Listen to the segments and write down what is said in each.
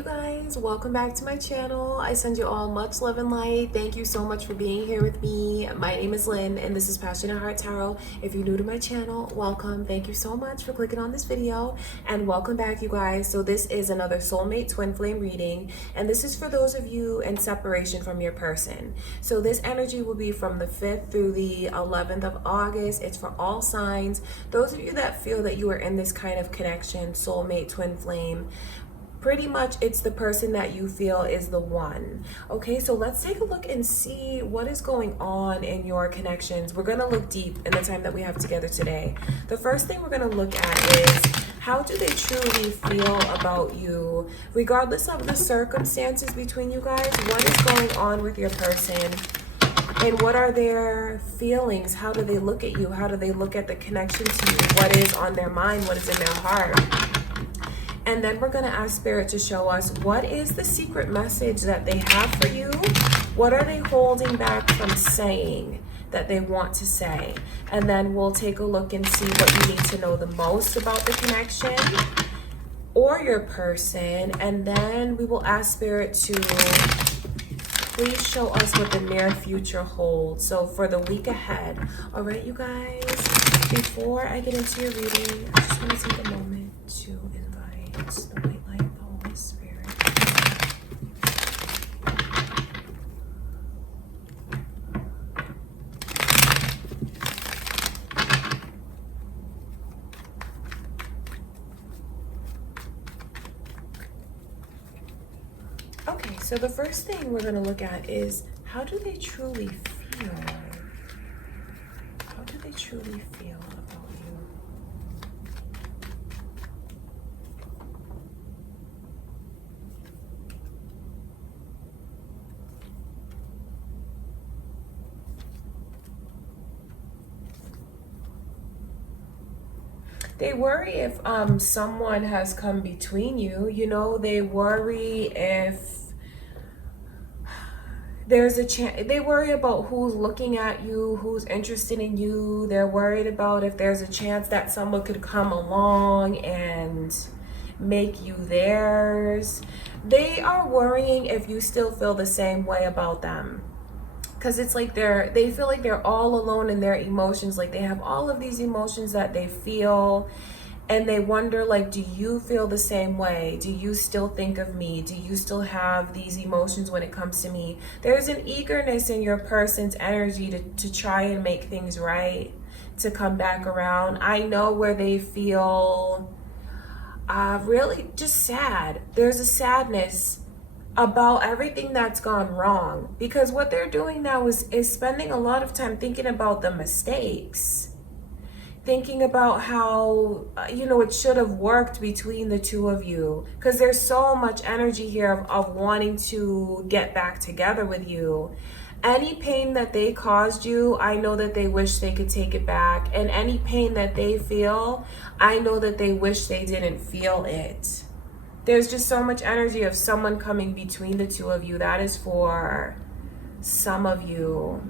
you guys, welcome back to my channel. I send you all much love and light. Thank you so much for being here with me. My name is Lynn and this is Passionate Heart Tarot. If you're new to my channel, welcome. Thank you so much for clicking on this video and welcome back, you guys. So this is another soulmate twin flame reading, and this is for those of you in separation from your person. So this energy will be from the 5th through the 11th of August. It's for all signs. Those of you that feel that you are in this kind of connection, soulmate, twin flame, pretty much it's the person that you feel is the one. Okay, so let's take a look and see what is going on in your connections. We're going to look deep in the time that we have together today. The first thing we're going to look at is, how do they truly feel about you? Regardless of the circumstances between you guys, what is going on with your person? And what are their feelings? How do they look at you? How do they look at the connection to you? What is on their mind? What is in their heart? And then we're going to ask Spirit to show us, what is the secret message that they have for you? What are they holding back from saying that they want to say? And then we'll take a look and see what you need to know the most about the connection or your person. And then we will ask Spirit to please show us what the near future holds. So for the week ahead. All right, you guys, before I get into your reading, I just want to take a moment to invite the white light of the Holy Spirit. Okay, so the first thing we're going to look at is, how do they truly feel? How do they truly feel about you? They worry if someone has come between you. You know, they worry if there's a chance. They worry about who's looking at you, who's interested in you. They're worried about if there's a chance that someone could come along and make you theirs. They are worrying if you still feel the same way about them. Because it's like they feel like they're all alone in their emotions. Like they have all of these emotions that they feel, and they wonder, like, do you feel the same way? Do you still think of me? Do you still have these emotions when it comes to me? There's an eagerness in your person's energy to try and make things right, to come back around. I know where they feel really just sad. There's a sadness about everything that's gone wrong, because what they're doing now is spending a lot of time thinking about the mistakes, thinking about how it should have worked between the two of you, because there's so much energy here of wanting to get back together with you. Any pain that they caused you, I know that they wish they could take it back, and any pain that they feel, I know that they wish they didn't feel it. There's just so much energy of someone coming between the two of you. That is for some of you.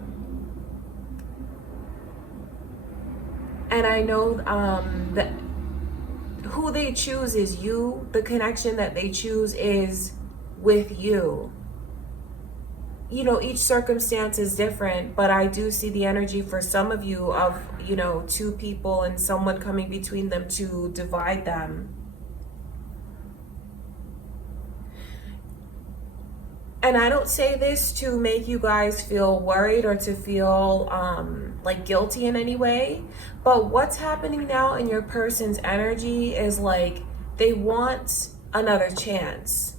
And I know that who they choose is you. The connection that they choose is with you. You know, each circumstance is different, but I do see the energy for some of you of, two people and someone coming between them to divide them. And I don't say this to make you guys feel worried or to feel like guilty in any way. But what's happening now in your person's energy is like they want another chance.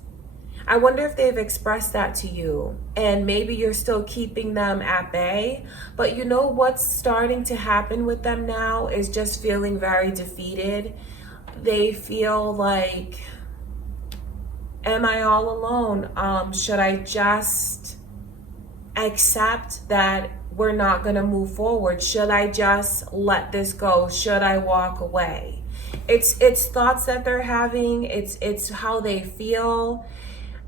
I wonder if they've expressed that to you, and maybe you're still keeping them at bay. But you know what's starting to happen with them now is just feeling very defeated. They feel like, am I all alone? Should I just accept that we're not going to move forward? Should I just let this go? Should I walk away? It's thoughts that they're having. It's how they feel.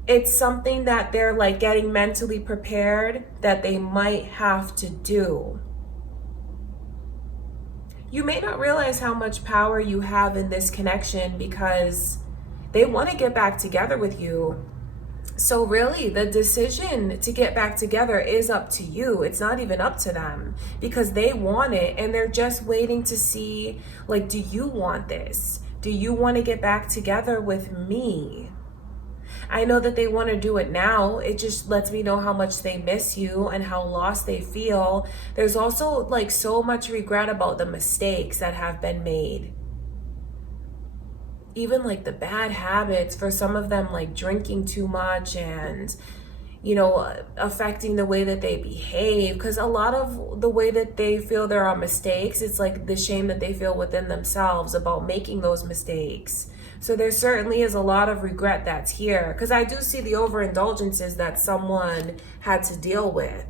It's something that they're like getting mentally prepared that they might have to do. You may not realize how much power you have in this connection, because They want to get back together with you. So really, the decision to get back together is up to you. It's not even up to them, because they want it and they're just waiting to see, like, do you want this? Do you want to get back together with me? I know that they want to do it now. It just lets me know how much they miss you and how lost they feel. There's also like so much regret about the mistakes that have been made. Even like the bad habits for some of them, like drinking too much and, you know, affecting the way that they behave. Because a lot of the way that they feel there are mistakes, it's like the shame that they feel within themselves about making those mistakes. So there certainly is a lot of regret that's here, because I do see the overindulgences that someone had to deal with.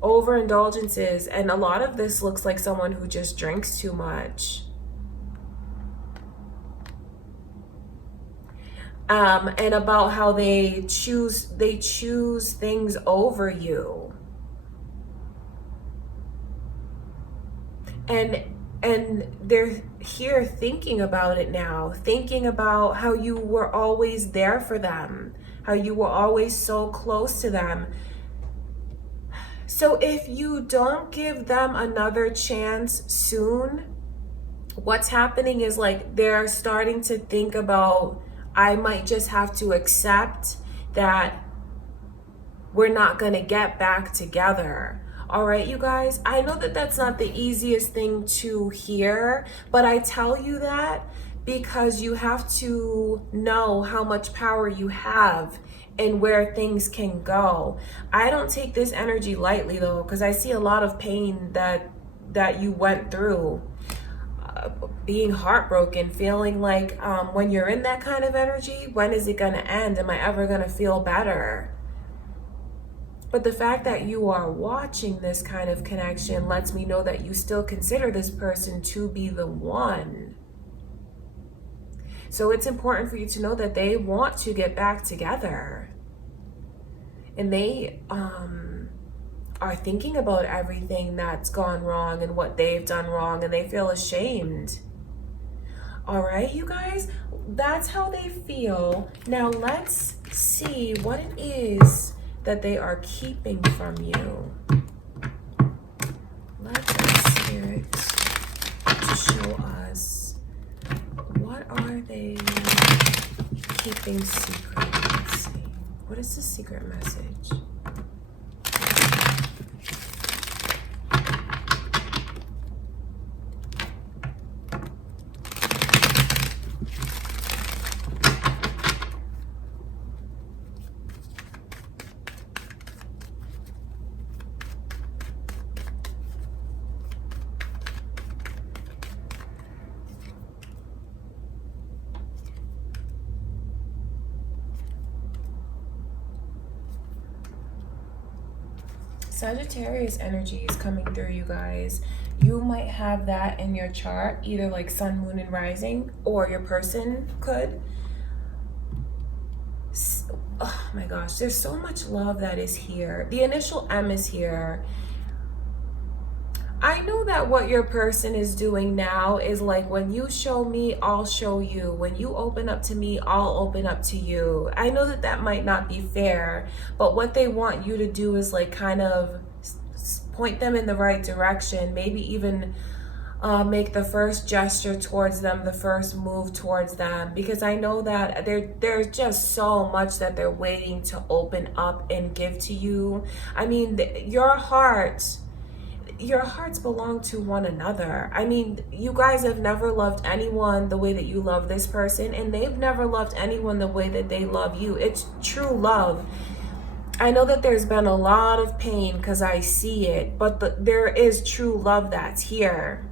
Overindulgences, and a lot of this looks like someone who just drinks too much. And about how they choose things over you. And they're here thinking about it now, thinking about how you were always there for them, how you were always so close to them. So if you don't give them another chance soon, what's happening is like they're starting to think about, I might just have to accept that we're not going to get back together. All right, you guys, I know that that's not the easiest thing to hear, but I tell you that because you have to know how much power you have and where things can go. I don't take this energy lightly though, because I see a lot of pain that you went through. Being heartbroken, feeling like when you're in that kind of energy, when is it going to end? Am I ever going to feel better? But the fact that you are watching this kind of connection lets me know that you still consider this person to be the one. So it's important for you to know that they want to get back together. And they are thinking about everything that's gone wrong and what they've done wrong, and they feel ashamed. All right, you guys, that's how they feel. Now let's see what it is that they are keeping from you. Let's ask Spirit to show us, what are they keeping secret? Let's see. What is the secret message? Sagittarius energy is coming through, you guys. You might have that in your chart, either like sun, moon, and rising, or your person could. Oh my gosh, there's so much love that is here. The initial M is here. I know that what your person is doing now is like, when you show me, I'll show you. When you open up to me, I'll open up to you. I know that that might not be fair, but what they want you to do is like kind of point them in the right direction. Maybe even make the first gesture towards them, the first move towards them, because I know that there's just so much that they're waiting to open up and give to you. I mean, your hearts belong to one another. I mean, you guys have never loved anyone the way that you love this person, and they've never loved anyone the way that they love you. It's true love. I know that there's been a lot of pain because I see it, but there is true love that's here.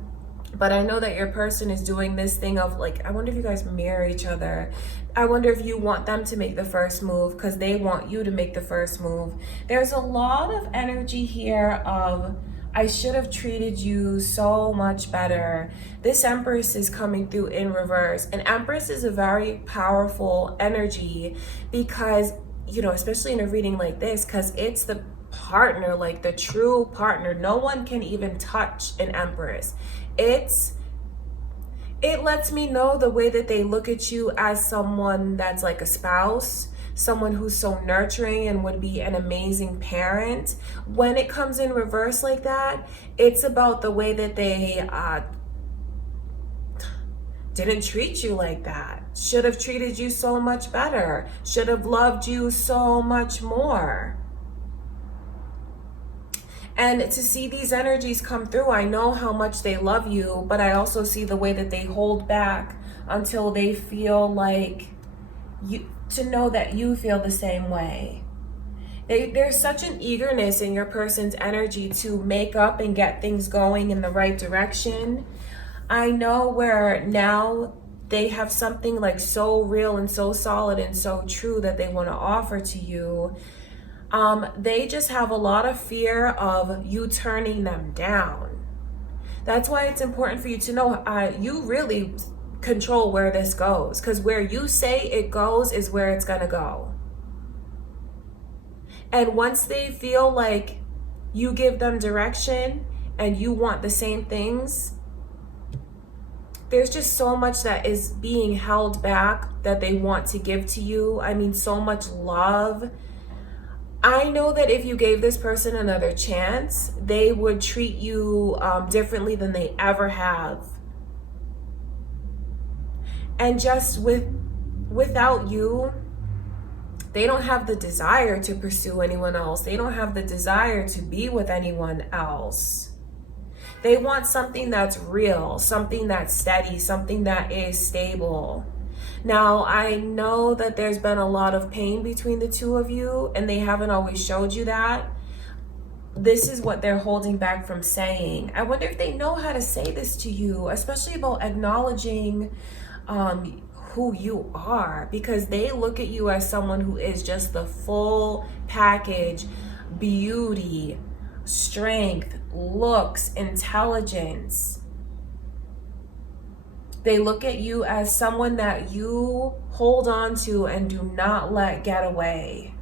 But I know that your person is doing this thing of like, I wonder if you guys mirror each other. I wonder if you want them to make the first move because they want you to make the first move. There's a lot of energy here of, I should have treated you so much better. This Empress is coming through in reverse. And Empress is a very powerful energy because, you know, especially in a reading like this, because it's the partner, like the true partner. No one can even touch an Empress. It's It lets me know the way that they look at you as someone that's like a spouse, someone who's so nurturing and would be an amazing parent. When it comes in reverse like that, it's about the way that they didn't treat you like that. Should have treated you so much better. Should have loved you so much more. And to see these energies come through, I know how much they love you, but I also see the way that they hold back until they feel like you, to know that you feel the same way. There's such an eagerness in your person's energy to make up and get things going in the right direction. I know where now they have something like so real and so solid and so true that they want to offer to you. They just have a lot of fear of you turning them down. That's why it's important for you to know you really control where this goes, because where you say it goes is where it's gonna go. And once they feel like you give them direction and you want the same things, there's just so much that is being held back that they want to give to you. I mean, so much love. I know that if you gave this person another chance, they would treat you differently than they ever have. And just without you, they don't have the desire to pursue anyone else. They don't have the desire to be with anyone else. They want something that's real, something that's steady, something that is stable. Now, I know that there's been a lot of pain between the two of you, and they haven't always showed you that. This is what they're holding back from saying. I wonder if they know how to say this to you, especially about acknowledging who you are, because they look at you as someone who is just the full package: beauty, strength, looks, intelligence. They look at you as someone that you hold on to and do not let get away.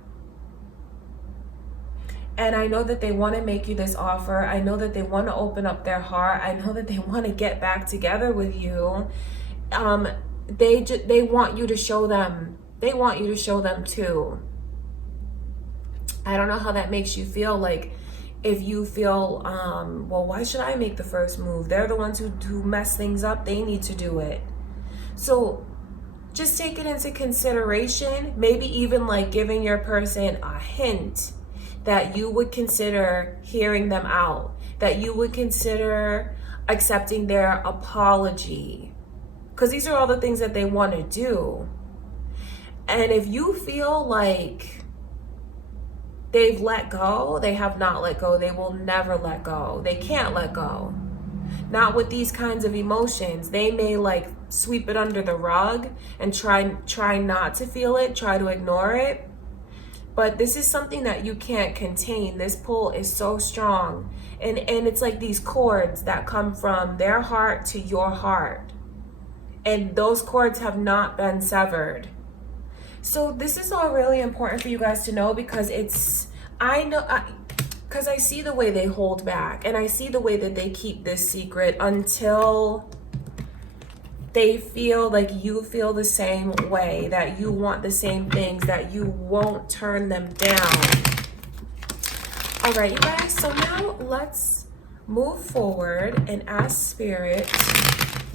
And I know that they want to make you this offer. I know that they want to open up their heart. I know that they want to get back together with you. They want you to show them. They want you to show them too. I don't know how that makes you feel. Like, if you feel, well, why should I make the first move? They're the ones who mess things up. They need to do it. So just take it into consideration. Maybe even like giving your person a hint that you would consider hearing them out, that you would consider accepting their apology. Because these are all the things that they want to do. And if you feel like they've let go, they have not let go, they will never let go, they can't let go. Not with these kinds of emotions. They may like sweep it under the rug and try not to feel it, try to ignore it. But this is something that you can't contain. This pull is so strong. And it's like these cords that come from their heart to your heart. And those cords have not been severed. So this is all really important for you guys to know, because because I see the way they hold back, and I see the way that they keep this secret until they feel like you feel the same way, that you want the same things, that you won't turn them down. All right, you guys, so now let's move forward and ask Spirit,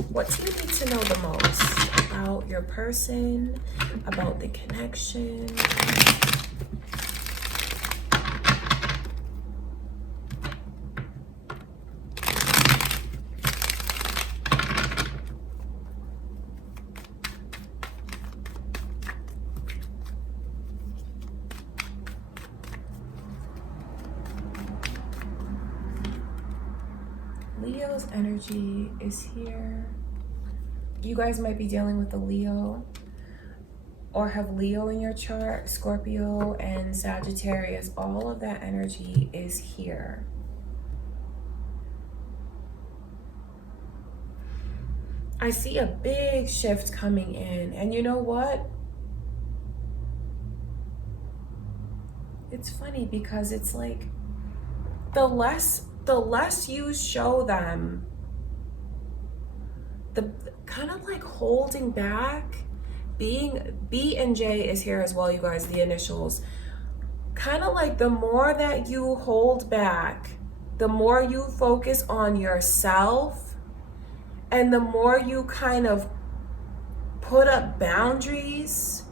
what do you need to know the most about your person, about the connection? Leo's energy is here. You guys might be dealing with a Leo or have Leo in your chart. Scorpio and Sagittarius, all of that energy is here. I see a big shift coming in, and you know what? It's funny because it's like the less you show them, the kind of like holding back, being B and J is here as well, you guys, the initials. Kind of like the more that you hold back, the more you focus on yourself, and the more you kind of put up boundaries,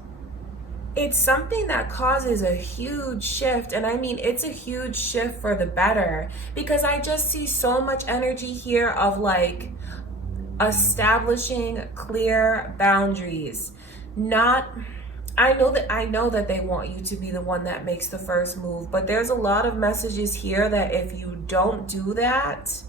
it's something that causes a huge shift. And I mean, it's a huge shift for the better, because I just see so much energy here of like establishing clear boundaries. Not, I know that they want you to be the one that makes the first move, but there's a lot of messages here that if you don't do that,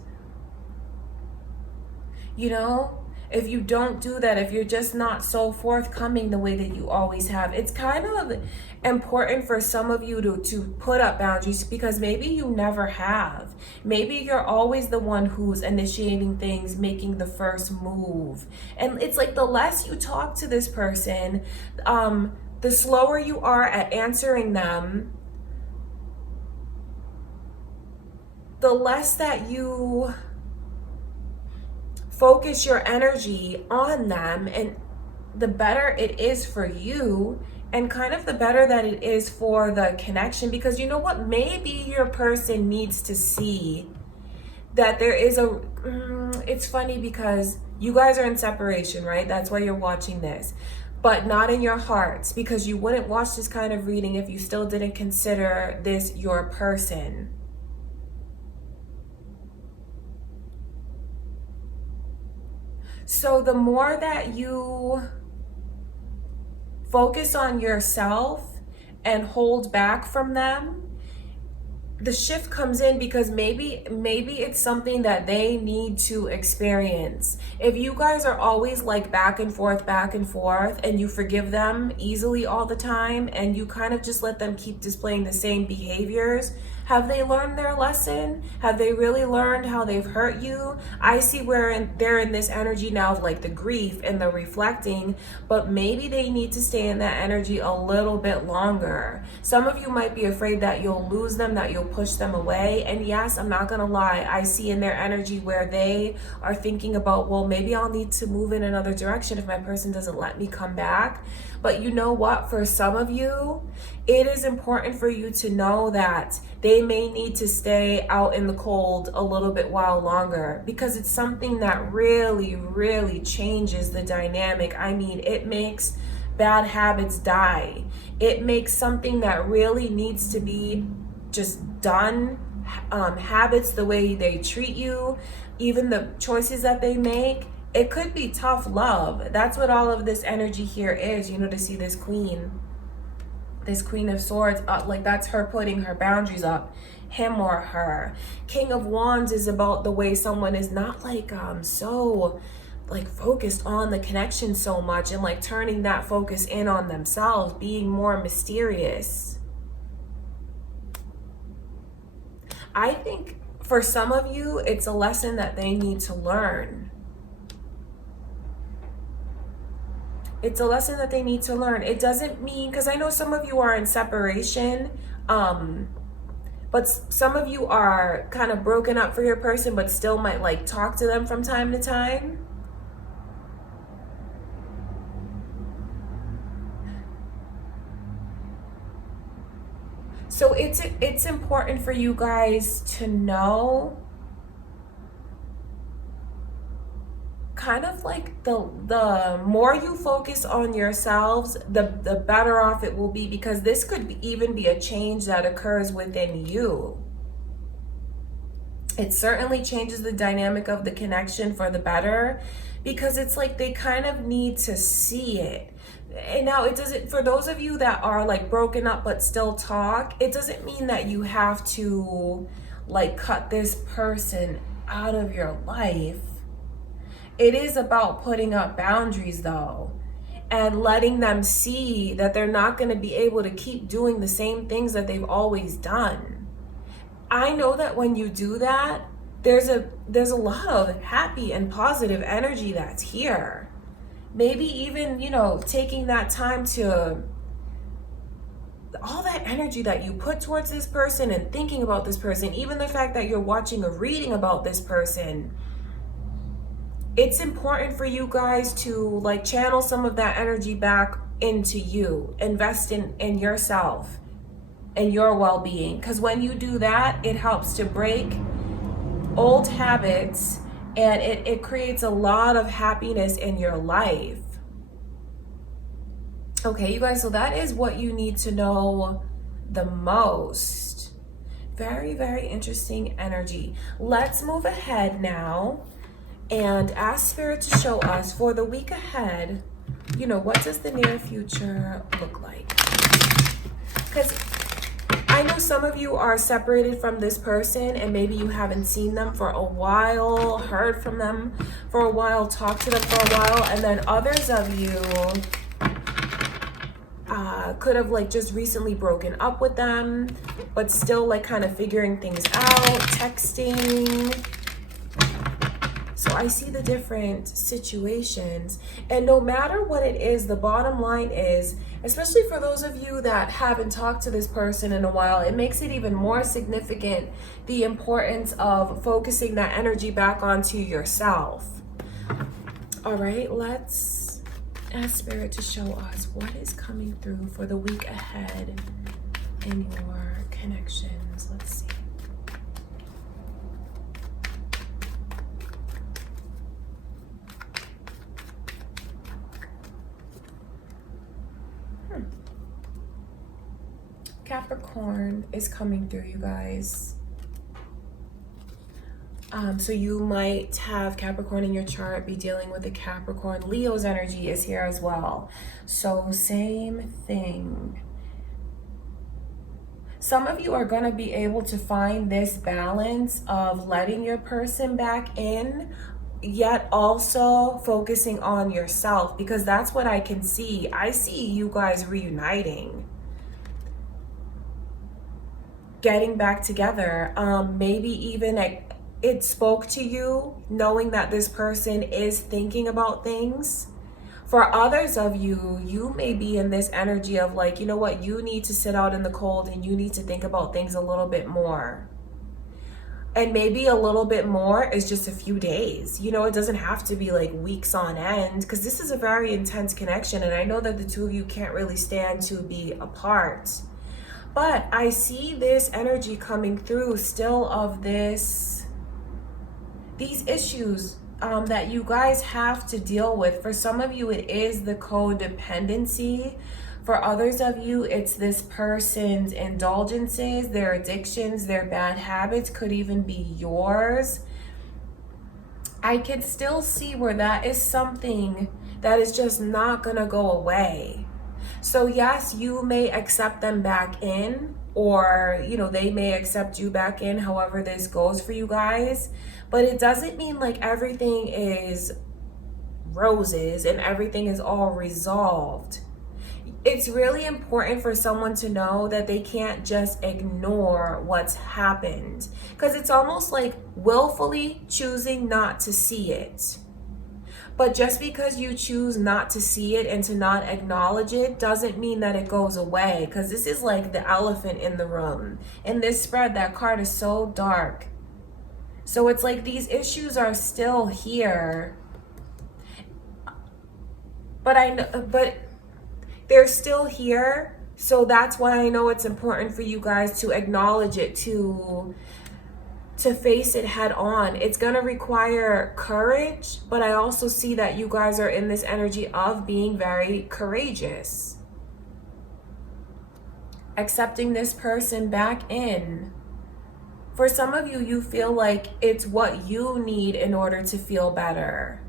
you know, if you don't do that, if you're just not so forthcoming the way that you always have, it's kind of important for some of you to put up boundaries, because maybe you never have. Maybe you're always the one who's initiating things, making the first move. And it's like the less you talk to this person, the slower you are at answering them, the less that you focus your energy on them, and the better it is for you, and kind of the better that it is for the connection. Because you know what, maybe your person needs to see that there is a it's funny because you guys are in separation, right? That's why you're watching this, but not in your hearts, because you wouldn't watch this kind of reading if you still didn't consider this your person. So the more that you focus on yourself and hold back from them, the shift comes in, because maybe it's something that they need to experience. If you guys are always like back and forth, and you forgive them easily all the time, and you kind of just let them keep displaying the same behaviors, have they learned their lesson? Have they really learned how they've hurt you? I see where they're in this energy now of like the grief and the reflecting, but maybe they need to stay in that energy a little bit longer. Some of you might be afraid that you'll lose them, that you'll push them away. And yes, I'm not gonna lie, I see in their energy where they are thinking about, well, maybe I'll need to move in another direction if my person doesn't let me come back. But you know what? For some of you, it is important for you to know that they may need to stay out in the cold a little bit while longer, because it's something that really, really changes the dynamic. I mean, it makes bad habits die. It makes something that really needs to be just done, habits, the way they treat you, even the choices that they make. It could be tough love. That's what all of this energy here is, you know, to see this queen of swords, like that's her putting her boundaries up, him or her. King of Wands is about the way someone is not like so like focused on the connection so much, and like turning that focus in on themselves, being more mysterious. I think for some of you, it's a lesson that they need to learn. It's a lesson that they need to learn. It doesn't mean, because I know some of you are in separation, but some of you are kind of broken up for your person, but still might like talk to them from time to time. So it's important for you guys to know kind of like the more you focus on yourselves, the better off it will be, because this could even be a change that occurs within you. It certainly changes the dynamic of the connection for the better, because it's like they kind of need to see it. And now it doesn't, for those of you that are like broken up but still talk, it doesn't mean that you have to like cut this person out of your life. It is about putting up boundaries though, and letting them see that they're not going to be able to keep doing the same things that they've always done. I know that when you do that, there's a lot of happy and positive energy that's here. Maybe even, you know, taking that time to, all that energy that you put towards this person and thinking about this person, even the fact that you're watching a reading about this person, it's important for you guys to like channel some of that energy back into you. Invest in yourself and your well-being, because when you do that, it helps to break old habits, and it creates a lot of happiness in your life. Okay, you guys, so that is what you need to know the most. Very, very interesting energy. Let's move ahead now and ask Spirit to show us for the week ahead, you know, what does the near future look like? Because I know some of you are separated from this person and maybe you haven't seen them for a while, heard from them for a while, talked to them for a while, and then others of you could have like just recently broken up with them, but still like kind of figuring things out, texting. So I see the different situations, and no matter what it is, the bottom line is, especially for those of you that haven't talked to this person in a while, it makes it even more significant, the importance of focusing that energy back onto yourself. All right, let's ask Spirit to show us what is coming through for the week ahead in your connections. Let's see. Capricorn is coming through, you guys. So you might have Capricorn in your chart, be dealing with a Capricorn. Leo's energy is here as well. So same thing. Some of you are going to be able to find this balance of letting your person back in, yet also focusing on yourself, because that's what I can see. I see you guys reuniting, getting back together. Maybe even it spoke to you knowing that this person is thinking about things. For others of you, you may be in this energy of like, you know what, you need to sit out in the cold and you need to think about things a little bit more. And maybe a little bit more is just a few days. You know, it doesn't have to be like weeks on end, because this is a very intense connection. And I know that the two of you can't really stand to be apart. But I see this energy coming through still of these issues that you guys have to deal with. For some of you, it is the codependency. For others of you, it's this person's indulgences, their addictions, their bad habits, could even be yours. I can still see where that is something that is just not gonna go away. So yes, you may accept them back in, or you know, they may accept you back in, however this goes for you guys. But it doesn't mean like everything is roses and everything is all resolved. It's really important for someone to know that they can't just ignore what's happened, because it's almost like willfully choosing not to see it. But just because you choose not to see it and to not acknowledge it doesn't mean that it goes away, because this is like the elephant in the room. In this spread, that card is so dark. So it's like these issues are still here, but they're still here. So that's why I know it's important for you guys to acknowledge it, to face it head on. It's gonna require courage, but I also see that you guys are in this energy of being very courageous. Accepting this person back in. For some of you, you feel like it's what you need in order to feel better.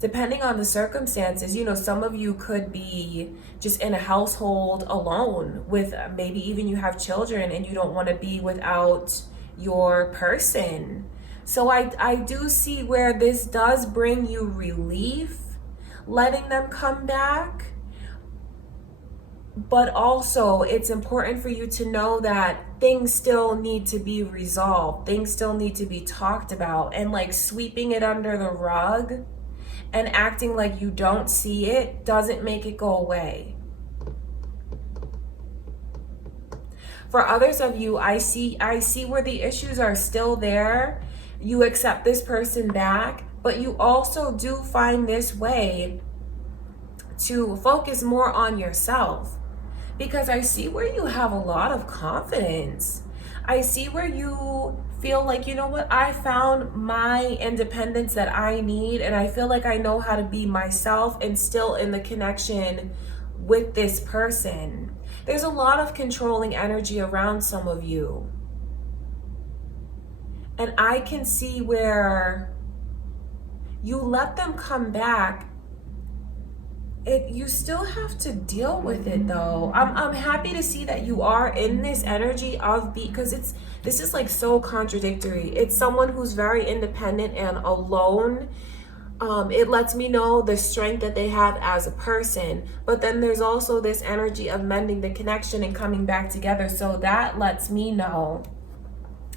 Depending on the circumstances, you know, some of you could be just in a household alone with maybe even you have children and you don't want to be without your person. So I do see where this does bring you relief, letting them come back. But also it's important for you to know that things still need to be resolved. Things still need to be talked about, and like sweeping it under the rug and acting like you don't see it doesn't make it go away. For others of you, I see where the issues are still there. You accept this person back, but you also do find this way to focus more on yourself, because I see where you have a lot of confidence. I see where you feel like, you know what, I found my independence that I need, and I feel like I know how to be myself and still in the connection with this person. There's a lot of controlling energy around some of you. And I can see where you let them come back. You still have to deal with it though. I'm happy to see that you are in this energy of because this is like so contradictory. It's someone who's very independent and alone. It lets me know the strength that they have as a person, but then there's also this energy of mending the connection and coming back together. So that lets me know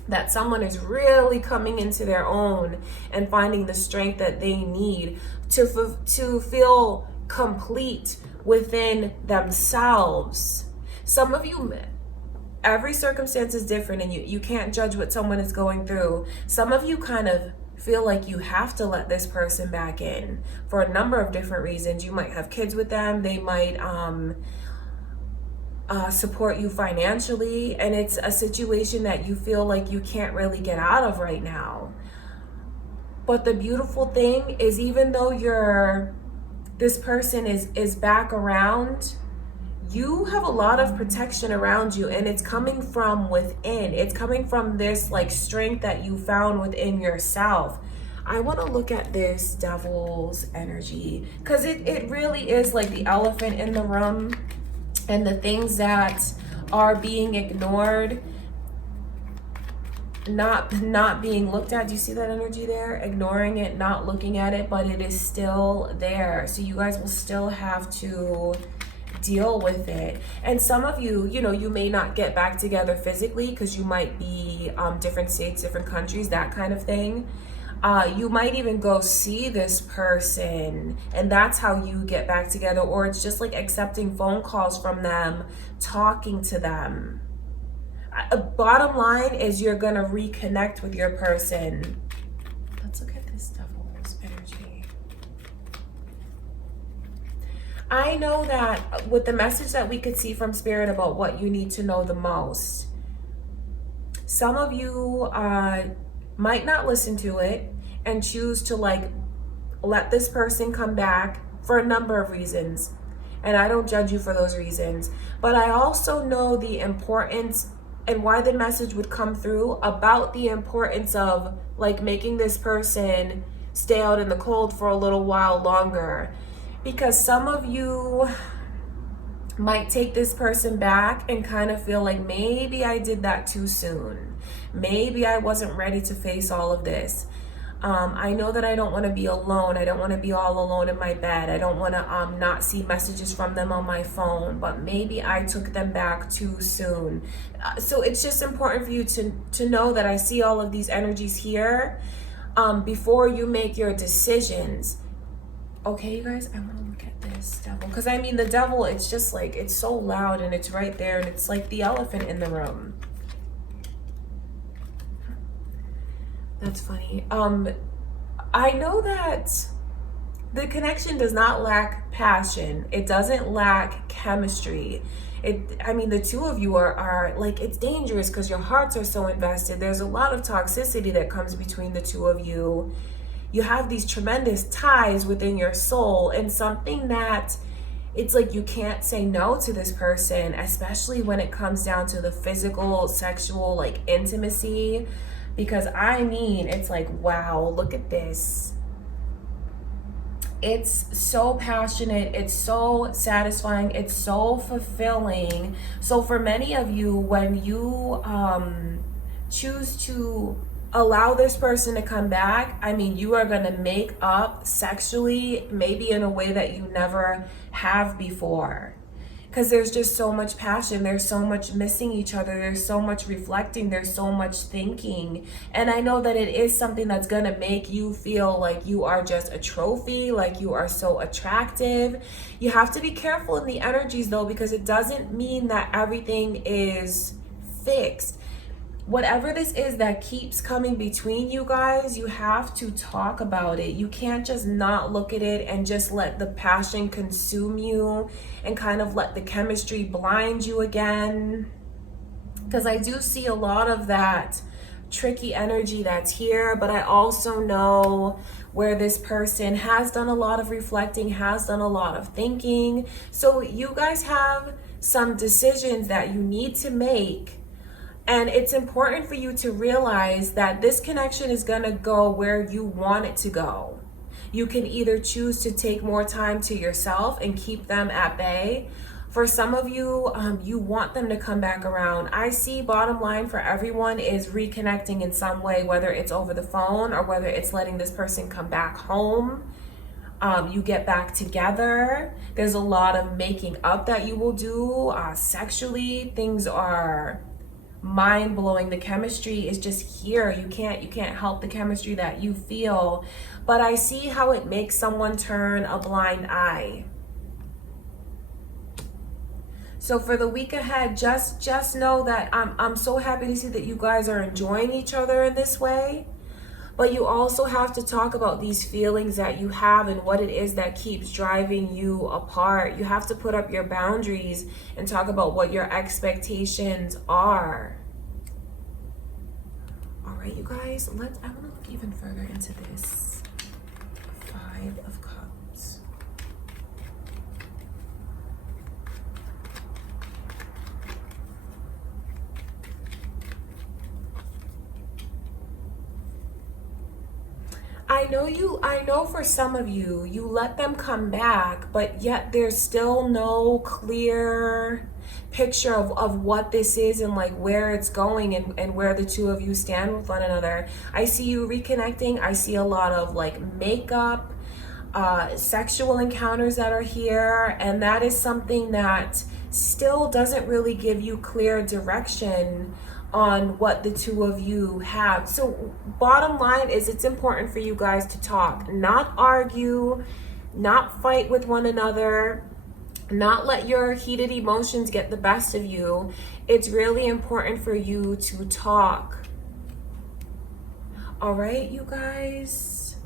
that someone is really coming into their own and finding the strength that they need to feel complete within themselves. Some of you, every circumstance is different, and you can't judge what someone is going through. Some of you kind of feel like you have to let this person back in for a number of different reasons. You might have kids with them. They might support you financially, and it's a situation that you feel like you can't really get out of right now. But the beautiful thing is, even though this person is back around, you have a lot of protection around you, and it's coming from within. It's coming from this like strength that you found within yourself. I want to look at this devil's energy, because it really is like the elephant in the room, and the things that are being ignored, not being looked at. Do you see that energy there? Ignoring it, not looking at it, but it is still there. So you guys will still have to deal with it. And some of you, you may not get back together physically because you might be different states, different countries, that kind of thing. You might even go see this person, and that's how you get back together, or it's just like accepting phone calls from them, talking to them. Bottom line is you're gonna reconnect with your person. Let's look at this devil's energy. I know that with the message that we could see from Spirit about what you need to know the most, some of you might not listen to it and choose to like let this person come back for a number of reasons. And I don't judge you for those reasons. But I also know the importance and why the message would come through about the importance of like making this person stay out in the cold for a little while longer. Because some of you might take this person back and kind of feel like maybe I did that too soon. Maybe I wasn't ready to face all of this. I know that I don't want to be alone. I don't want to be all alone in my bed. I don't want to not see messages from them on my phone, but maybe I took them back too soon. So it's just important for you to know that I see all of these energies here before you make your decisions. Okay, you guys, I want to look at this devil, because I mean the devil, it's just like, it's so loud and it's right there, and it's like the elephant in the room. That's funny. I know that the connection does not lack passion. It doesn't lack chemistry. The two of you are like, it's dangerous because your hearts are so invested. There's a lot of toxicity that comes between the two of you. You have these tremendous ties within your soul, and something that it's like you can't say no to this person, especially when it comes down to the physical, sexual, like intimacy. Because it's like, wow, look at this. It's so passionate. It's so satisfying. It's so fulfilling. So for many of you, when you choose to allow this person to come back, you are going to make up sexually, maybe in a way that you never have before. Because there's just so much passion. There's so much missing each other. There's so much reflecting. There's so much thinking. And I know that it is something that's going to make you feel like you are just a trophy, like you are so attractive. You have to be careful in the energies though, because it doesn't mean that everything is fixed. whatever this is that keeps coming between you guys, you have to talk about it. You can't just not look at it and just let the passion consume you and kind of let the chemistry blind you again. Because I do see a lot of that tricky energy that's here, but I also know where this person has done a lot of reflecting, has done a lot of thinking. So you guys have some decisions that you need to make. And it's important for you to realize that this connection is going to go where you want it to go. You can either choose to take more time to yourself and keep them at bay. For some of you, you want them to come back around. I see bottom line for everyone is reconnecting in some way, whether it's over the phone or whether it's letting this person come back home. You get back together. There's a lot of making up that you will do sexually. Things are mind-blowing. The chemistry is just here. You can't help the chemistry that you feel, but I see how it makes someone turn a blind eye. So for the week ahead, just know that I'm so happy to see that you guys are enjoying each other in this way, but you also have to talk about these feelings that you have and what it is that keeps driving you apart. You have to put up your boundaries and talk about what your expectations are. All right, you guys, I want to look even further into this. 5 of Cups. I know for some of you, you let them come back, but yet there's still no clear picture of what this is and like where it's going and where the two of you stand with one another. I see you reconnecting. I see a lot of like makeup, sexual encounters that are here, and that is something that still doesn't really give you clear direction on what the two of you have. So bottom line is, it's important for you guys to talk, not argue, not fight with one another, not let your heated emotions get the best of you. It's really important for you to talk. All right, you guys,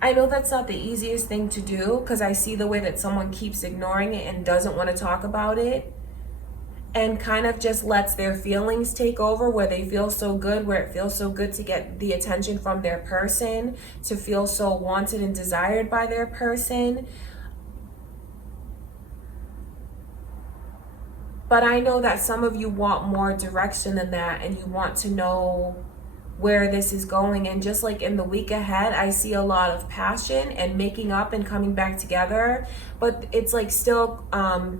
I know that's not the easiest thing to do, because I see the way that someone keeps ignoring it and doesn't want to talk about it and kind of just lets their feelings take over, where they feel so good, where it feels so good to get the attention from their person, to feel so wanted and desired by their person. But I know that some of you want more direction than that, and you want to know where this is going. And just like in the week ahead, I see a lot of passion and making up and coming back together, but it's like still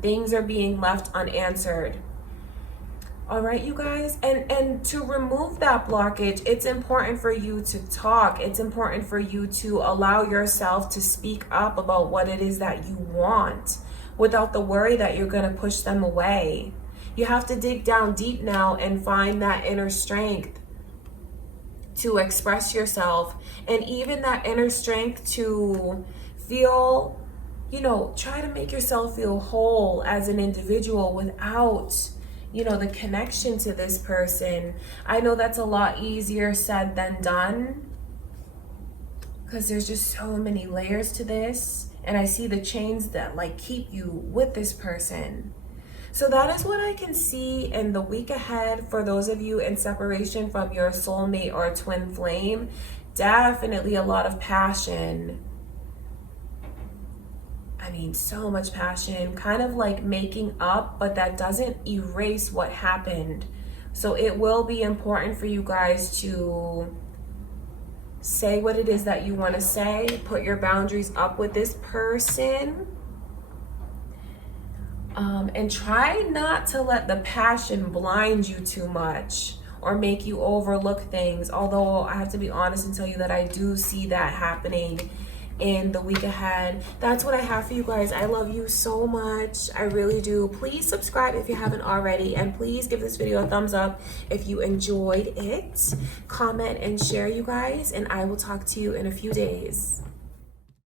things are being left unanswered. All right, you guys, and to remove that blockage, it's important for you to talk. It's important for you to allow yourself to speak up about what it is that you want, without the worry that you're going to push them away. You have to dig down deep now and find that inner strength to express yourself, and even that inner strength to feel, try to make yourself feel whole as an individual without, the connection to this person. I know that's a lot easier said than done, because there's just so many layers to this, and I see the chains that like keep you with this person. So that is what I can see in the week ahead for those of you in separation from your soulmate or twin flame. Definitely a lot of passion. I mean, so much passion, kind of like making up, but that doesn't erase what happened. So it will be important for you guys to say what it is that you want to say, put your boundaries up with this person. And try not to let the passion blind you too much or make you overlook things. Although I have to be honest and tell you that I do see that happening in the week ahead. That's what I have for you guys. I love you so much. I really do. Please subscribe if you haven't already, and please give this video a thumbs up if you enjoyed it. Comment and share, you guys, and I will talk to you in a few days.